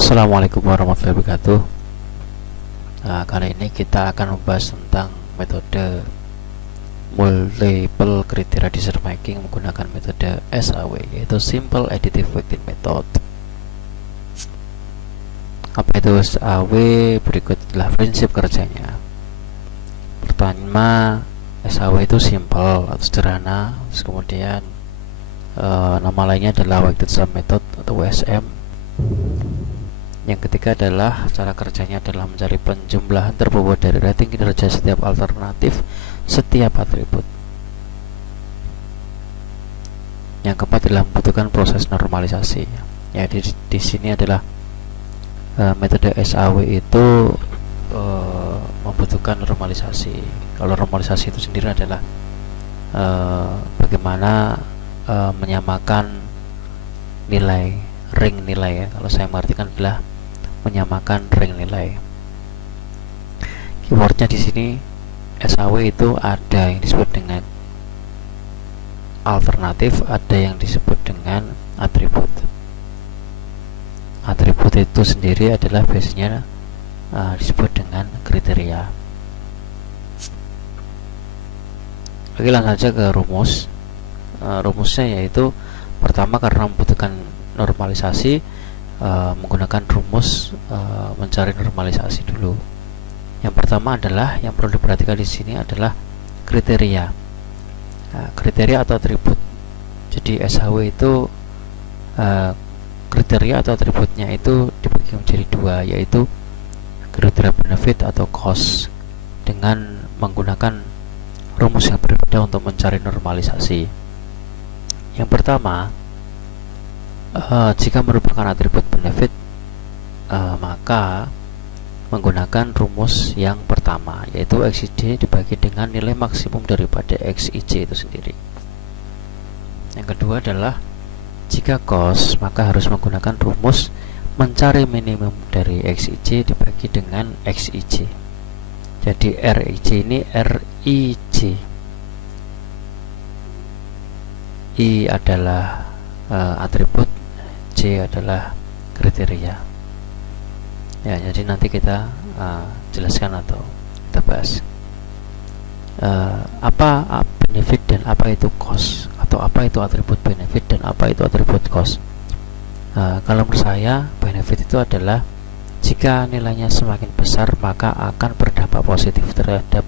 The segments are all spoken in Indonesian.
Assalamualaikum warahmatullahi wabarakatuh. Kali ini kita akan membahas tentang metode multiple criteria decision making menggunakan metode SAW, yaitu Simple Additive Weighting Method. Apa itu SAW? Berikut adalah prinsip kerjanya. Pertama, SAW itu simple atau sederhana. Terus kemudian nama lainnya adalah Weighted Sum Method atau WSM. Yang ketiga adalah cara kerjanya adalah mencari penjumlahan terbuat dari rating kinerja setiap alternatif setiap atribut. Yang keempat adalah membutuhkan proses normalisasi. Ya, di sini adalah metode SAW itu membutuhkan normalisasi. Kalau normalisasi itu sendiri adalah bagaimana menyamakan nilai ring nilai, ya. Kalau saya mengartikan adalah menyamakan ring nilai. Keywordnya di sini SAW itu ada yang disebut dengan alternatif, ada yang disebut dengan atribut. Atribut itu sendiri adalah biasanya disebut dengan kriteria. Oke, langsung saja ke rumus. Rumusnya yaitu pertama, karena membutuhkan normalisasi, menggunakan rumus mencari normalisasi dulu. Yang pertama adalah yang perlu diperhatikan di sini adalah kriteria. Kriteria atau atribut. Jadi SAW itu kriteria atau atributnya itu dibagi menjadi dua, yaitu kriteria benefit atau cost, dengan menggunakan rumus yang berbeda untuk mencari normalisasi. Yang pertama, jika merupakan atribut benefit, maka menggunakan rumus yang pertama, yaitu XIJ dibagi dengan nilai maksimum daripada XIJ itu sendiri. Yang kedua adalah jika cost, maka harus menggunakan rumus mencari minimum dari XIJ dibagi dengan XIJ. Jadi RIJ ini RIJ, I adalah atribut, J adalah kriteria. Ya, jadi nanti kita jelaskan atau kita bahas apa benefit dan apa itu cost, atau apa itu atribut benefit dan apa itu atribut cost. Kalau menurut saya, benefit itu adalah jika nilainya semakin besar maka akan berdampak positif terhadap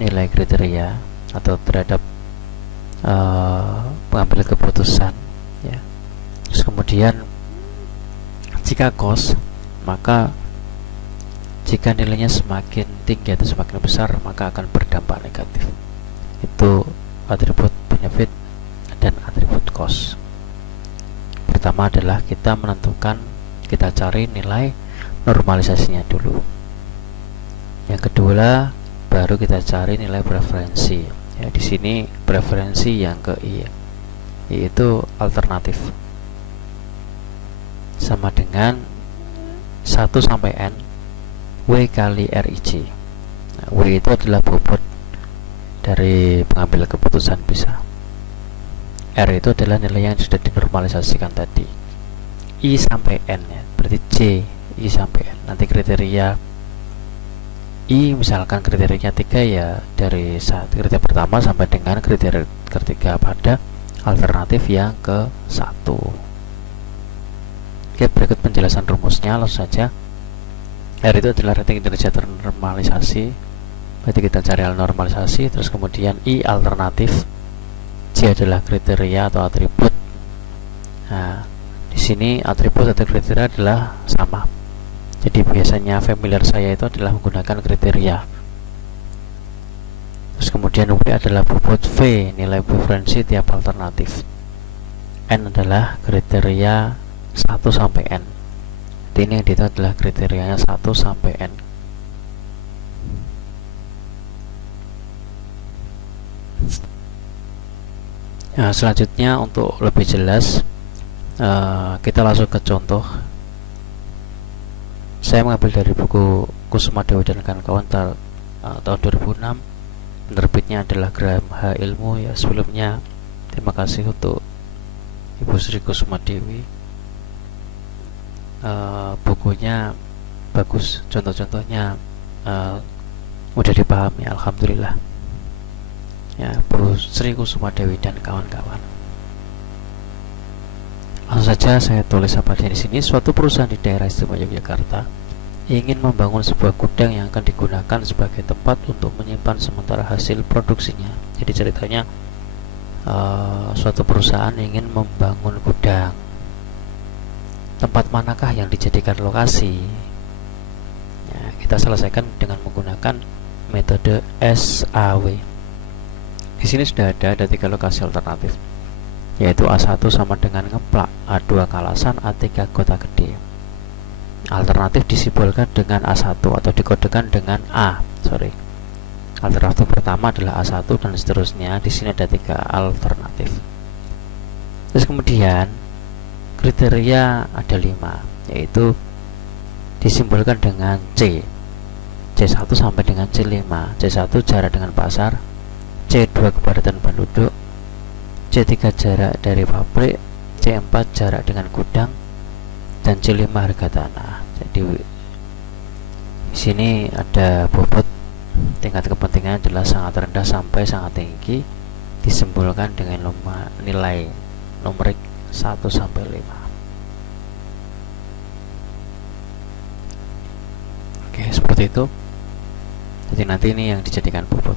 nilai kriteria atau terhadap pengambil keputusan, ya. Terus kemudian jika cost, maka jika nilainya semakin tinggi atau semakin besar maka akan berdampak negatif. Itu atribut benefit dan atribut cost. Pertama adalah kita menentukan, kita cari nilai normalisasinya dulu. Yang kedua, baru kita cari nilai preferensi. Ya, di sini preferensi yang ke I, yaitu alternatif, sama dengan 1 sampai N W kali RIJ. W itu adalah bobot dari pengambil keputusan bisa. R itu adalah nilai yang sudah dinormalisasikan tadi. I sampai N, ya, berarti J I sampai N. Nanti kriteria I, misalkan kriterianya 3, ya dari kriteria pertama sampai dengan kriteria ketiga pada alternatif yang ke 1. Oke, berikut penjelasan rumusnya, langsung saja. R itu adalah rating kinerja ternormalisasi, berarti kita cari normalisasi. Terus kemudian I alternatif, J adalah kriteria atau atribut. Nah, di sini atribut atau kriteria adalah sama. Jadi biasanya familiar saya itu adalah menggunakan kriteria. Terus kemudian W adalah bobot V, nilai preferensi tiap alternatif. N adalah kriteria 1 sampai N. Ini yang itu adalah kriterianya 1 sampai N. Nah, selanjutnya untuk lebih jelas, kita langsung ke contoh. Saya mengambil dari buku Kusuma Dewi dan kawan-kawan tahun 2006. Penerbitnya adalah Graham H. Ilmu. Ya, sebelumnya terima kasih untuk Ibu Sri Kusuma Dewi. bukunya bagus, contoh-contohnya mudah dipahami, alhamdulillah. Ya, Bu Sri Kusuma Dewi dan kawan-kawan. Langsung saja saya tulis apa di sini. Suatu perusahaan di daerah istimewa Yogyakarta ingin membangun sebuah gudang yang akan digunakan sebagai tempat untuk menyimpan sementara hasil produksinya. Jadi ceritanya suatu perusahaan ingin membangun gudang. Tempat manakah yang dijadikan lokasi? Ya, kita selesaikan dengan menggunakan metode SAW. Di sini sudah ada 3 lokasi alternatif, yaitu A1 sama dengan ngeplak, A2 Kalasan, A3 Kota Gede. Alternatif disimbolkan dengan A1 atau dikodekan dengan A. Alternatif pertama adalah A1 dan seterusnya. Di sini ada 3 alternatif. Terus kemudian kriteria ada 5, yaitu disimbolkan dengan C. C1 sampai dengan C5. C1 jarak dengan pasar, C2 kepadatan penduduk, C3 jarak dari pabrik, C4 jarak dengan gudang, dan C5 harga tanah. Jadi di sini ada bobot tingkat kepentingan adalah sangat rendah sampai sangat tinggi, disimbolkan dengan nilai numerik 1 sampai 5. Oke, seperti itu. Jadi nanti ini yang dijadikan bobot.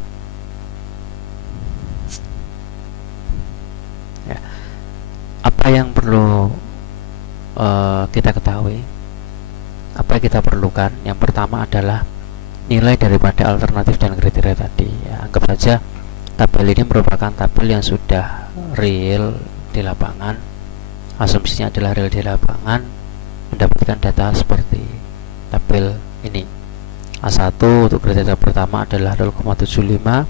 Ya. Apa yang perlu kita ketahui, apa yang kita perlukan? Yang pertama adalah nilai daripada alternatif dan kriteria tadi. Ya, anggap saja tabel ini merupakan tabel yang sudah real di lapangan. Asumsinya adalah real di lapangan, mendapatkan data seperti tabel ini. A1 untuk kriteria pertama adalah 0,75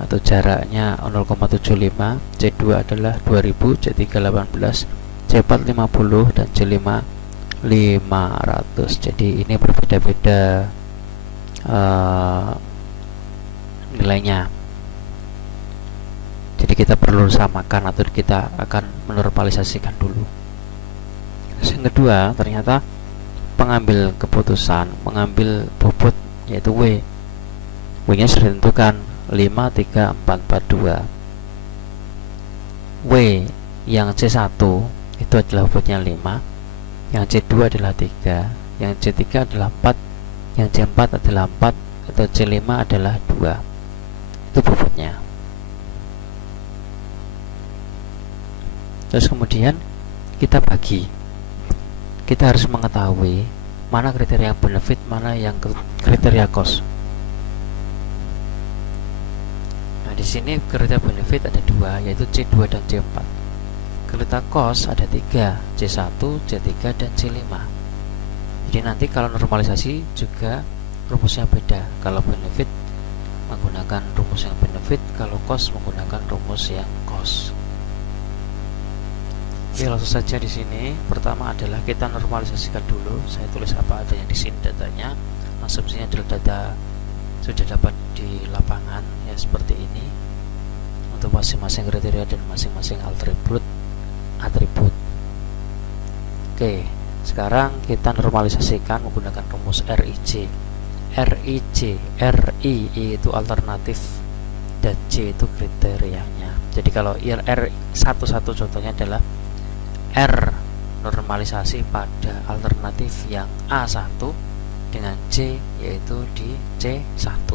atau jaraknya 0,75, C2 adalah 2000, C3 18, C4 50, dan C5 500. Jadi ini berbeda-beda nilainya. Jadi kita perlu samakan atau kita akan menormalisasikan dulu. Yang kedua, ternyata pengambil keputusan mengambil bobot yaitu W. W-nya sudah ditentukan 53442. W yang C1 itu adalah bobotnya 5, yang C2 adalah 3, yang C3 adalah 4, yang C4 adalah 4, atau C5 adalah 2. Itu bobotnya. Terus kemudian kita bagi. Kita harus mengetahui mana kriteria benefit, mana yang kriteria cost. Nah, di sini kriteria benefit ada 2, yaitu C2 dan C4. Kriteria cost ada 3, C1, C3, dan C5. Jadi nanti kalau normalisasi juga rumusnya beda. Kalau benefit menggunakan rumus yang benefit, kalau cost menggunakan rumus yang cost. Oke, langsung saja di sini. Pertama adalah kita normalisasikan dulu. Saya tulis apa adanya di sini datanya. Asumsinya adalah data sudah dapat di lapangan ya, seperti ini untuk masing-masing kriteria dan masing-masing atribut. Oke, sekarang kita normalisasikan menggunakan rumus RIC. RI itu alternatif dan C itu kriterianya. Jadi kalau R11 contohnya adalah R normalisasi pada alternatif yang A1 dengan C yaitu di C1.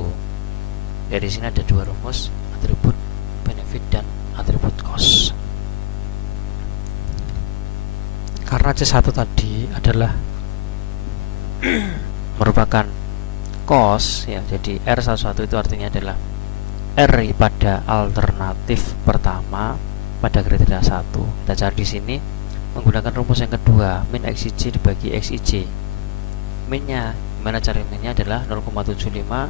Jadi di sini ada 2 rumus, atribut benefit dan atribut cost. Karena C1 tadi adalah merupakan cost ya, jadi R11 itu artinya adalah R pada alternatif pertama pada kriteria 1. Kita cari di sini menggunakan rumus yang kedua, min XIC dibagi XIC. Minnya, gimana cari minnya adalah 0,75,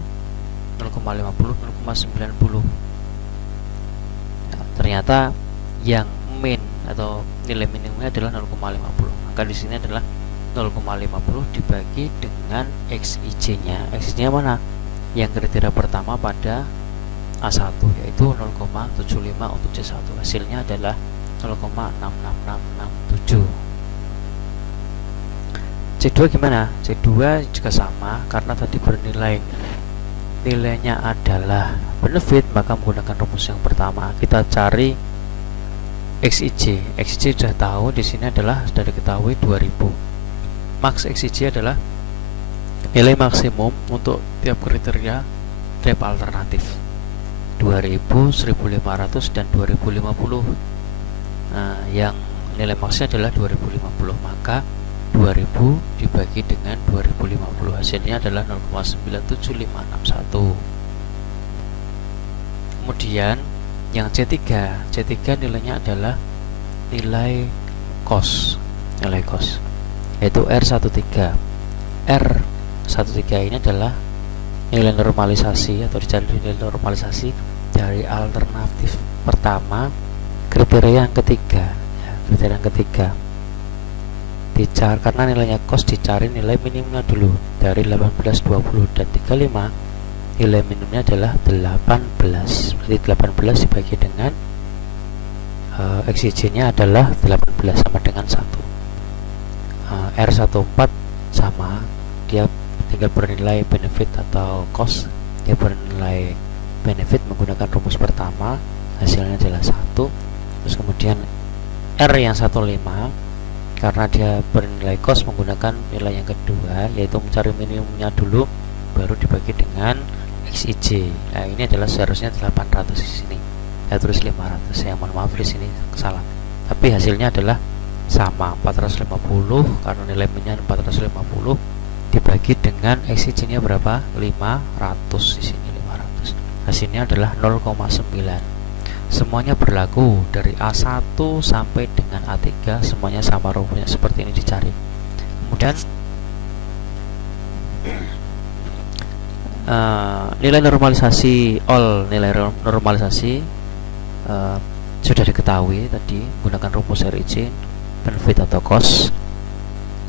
0,50, 0,90. Nah, ternyata yang min atau nilai minimumnya adalah 0,50. Maka di sini adalah 0,50 dibagi dengan XIC-nya. XIC-nya mana? Yang kriteria pertama pada A1 yaitu 0,75 untuk C1. Hasilnya adalah 0,66667. C2 gimana? C2 juga sama, karena tadi nilainya adalah benefit, maka menggunakan rumus yang pertama. Kita cari XIJ. XIJ sudah tahu, di sini adalah sudah diketahui 2000. Max XIJ adalah nilai maksimum untuk tiap kriteria tiap alternatif. 2000, 1500 dan 2050. Nah, yang nilai maksnya adalah 2050, maka 2000 dibagi dengan 2050, hasilnya adalah 0,97561. Kemudian yang C3 nilainya adalah nilai cost, yaitu R13. R13 ini adalah nilai normalisasi atau dicari nilai normalisasi dari alternatif pertama, kriteria yang ketiga. Kriteria yang ketiga dicari, karena nilainya cost dicari nilai minimumnya dulu. Dari 18, 20 dan 35, nilai minimumnya adalah 18. Berarti 18 dibagi dengan XIJ nya adalah 18, sama dengan 1. R14 sama, dia tinggal bernilai benefit atau cost. Dia bernilai benefit menggunakan rumus pertama, hasilnya adalah 1. Terus kemudian R yang 15, karena dia bernilai cost menggunakan nilai yang kedua, yaitu mencari minimumnya dulu baru dibagi dengan XIJ. Nah, ini adalah seharusnya 800 di sini. Saya tulis 500. Saya mohon maaf di sini salah. Tapi hasilnya adalah sama, 450, karena nilai minnya 450 dibagi dengan XIJ-nya berapa? 500 di sini, 500. Hasilnya adalah 0,9. Semuanya berlaku dari A1 sampai dengan A3, semuanya sama rumusnya seperti ini dicari. Kemudian nilai normalisasi, nilai normalisasi sudah diketahui tadi menggunakan rumus RIJ, benefit atau cost.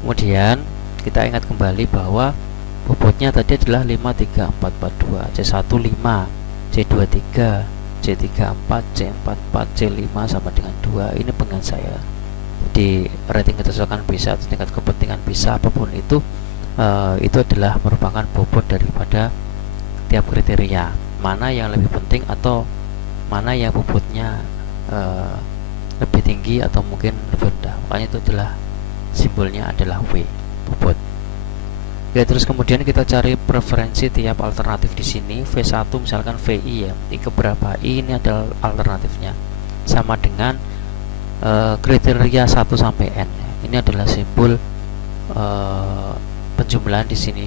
Kemudian kita ingat kembali bahwa bobotnya tadi adalah 53442, C1 5, C2 3, C34, C44, C5 sama dengan 2. Ini pengen saya. Jadi rating kecocokan bisa atau tingkat kepentingan bisa, apapun itu adalah merupakan bobot daripada tiap kriteria. Mana yang lebih penting atau mana yang bobotnya lebih tinggi atau mungkin lebih rendah. Makanya itu adalah simbolnya adalah W, bobot. Ya, terus kemudian kita cari preferensi tiap alternatif di sini. V1 misalkan VI ya, I keberapa? I ini adalah alternatifnya. Sama dengan kriteria 1 sampai N. Ini adalah simbol penjumlahan di sini.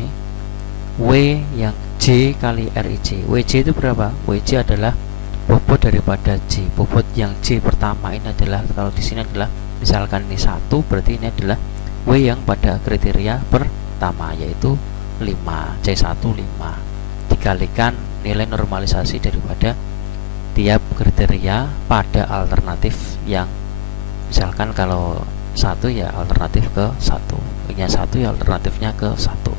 W yang J kali RIJ. WJ itu berapa? WJ adalah bobot daripada J. Bobot yang J pertama ini adalah, kalau di sini adalah misalkan ini 1, berarti ini adalah W yang pada kriteria pertama, yaitu 5, C1 5 dikalikan nilai normalisasi daripada tiap kriteria pada alternatif yang, misalkan kalau 1 ya alternatif ke 1, ini 1 ya alternatifnya ke 1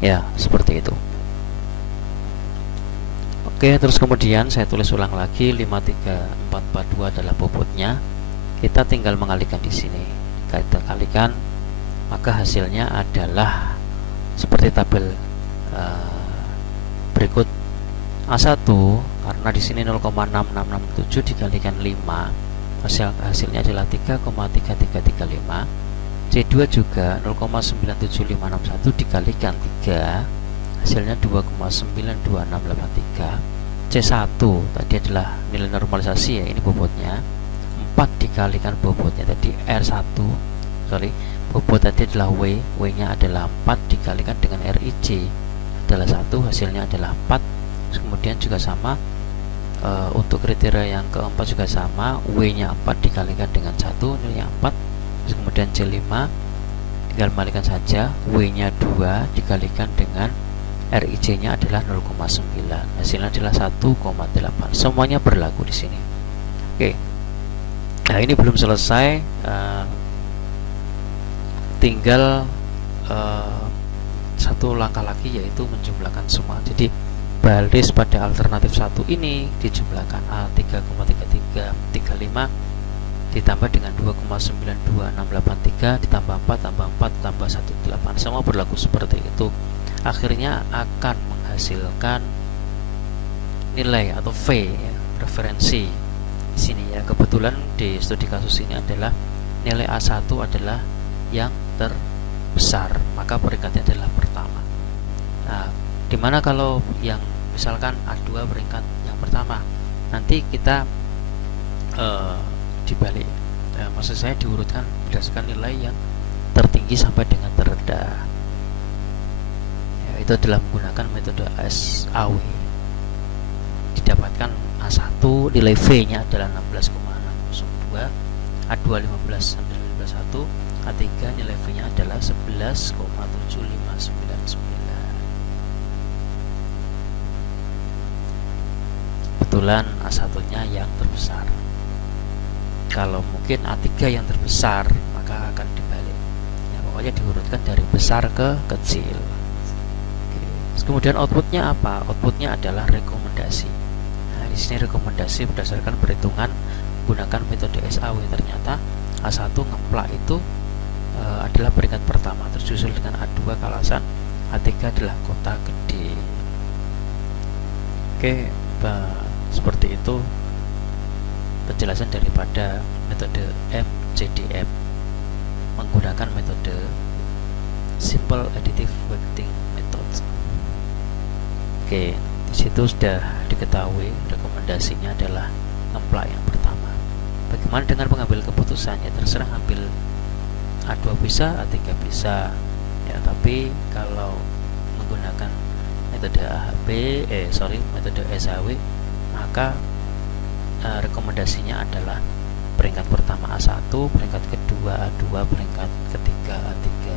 ya, seperti itu. Oke, terus kemudian saya tulis ulang lagi, 53442 adalah bobotnya. Kita tinggal mengalihkan di sini. Kita kalikan, maka hasilnya adalah seperti tabel berikut. A1 karena di sini 0,6667 dikalikan 5, hasilnya adalah 3,3335. C2 juga 0,97561 dikalikan 3, hasilnya 2,92683. C1 tadi adalah nilai normalisasi ya, ini bobotnya 4 dikalikan bobotnya tadi R1, bobot tadi adalah W, W-nya adalah 4 dikalikan dengan RIJ adalah 1, hasilnya adalah 4. Kemudian juga sama untuk kriteria yang keempat juga sama, W-nya 4 dikalikan dengan 1, nilainya 4. Kemudian C5 tinggal kembalikan saja, W-nya 2 dikalikan dengan RIJ nya adalah 0,9, hasilnya adalah 1,8. Semuanya berlaku di sini. Oke. Nah, ini belum selesai, tinggal satu langkah lagi, yaitu menjumlahkan semua. Jadi baris pada alternatif 1 ini dijumlahkan A 3,3335 ditambah dengan 2,92683 ditambah 4 tambah 4 tambah 18, semua berlaku seperti itu. Akhirnya akan menghasilkan nilai atau V ya, referensi di sini ya. Kebetulan di studi kasus ini adalah nilai A1 adalah yang terbesar, maka peringkatnya adalah pertama. Nah, dimana kalau yang misalkan A2 peringkat yang pertama, nanti kita dibalik, maksud saya diurutkan berdasarkan nilai yang tertinggi sampai dengan terendah ya, itu adalah menggunakan metode SAW. Didapatkan A1 nilai V nya adalah 16,602, A2 15 sampai 15,1, A3 nilai V nya adalah 11,7599. Kebetulan A1 nya yang terbesar. Kalau mungkin A3 yang terbesar, maka akan dibalik ya, pokoknya diurutkan dari besar ke kecil. Oke. Kemudian outputnya apa? Outputnya adalah rekomendasi. Nah, di sini rekomendasi berdasarkan perhitungan menggunakan metode SAW. Ternyata A1 ngeplak itu adalah peringkat pertama, tersusul dengan A2 Kalasan, A3 adalah Kota Gede. Oke, seperti itu penjelasan daripada metode MCDM menggunakan metode Simple Additive Weighting Method. Oke, di situ sudah diketahui rekomendasinya adalah ngeplak yang pertama. Bagaimana dengan pengambil keputusan? Ya terserah ambil A2 bisa, A3 bisa. Ya, tapi kalau menggunakan metode metode SAW, maka rekomendasinya adalah peringkat pertama A1, peringkat kedua A2, peringkat ketiga A3.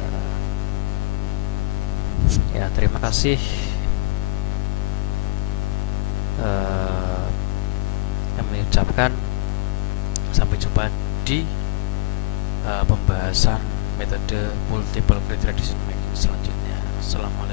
Ya, terima kasih. Kami ucapkan sampai jumpa di pembahasan metode multiple criteria decision making selanjutnya. Assalamualaikum.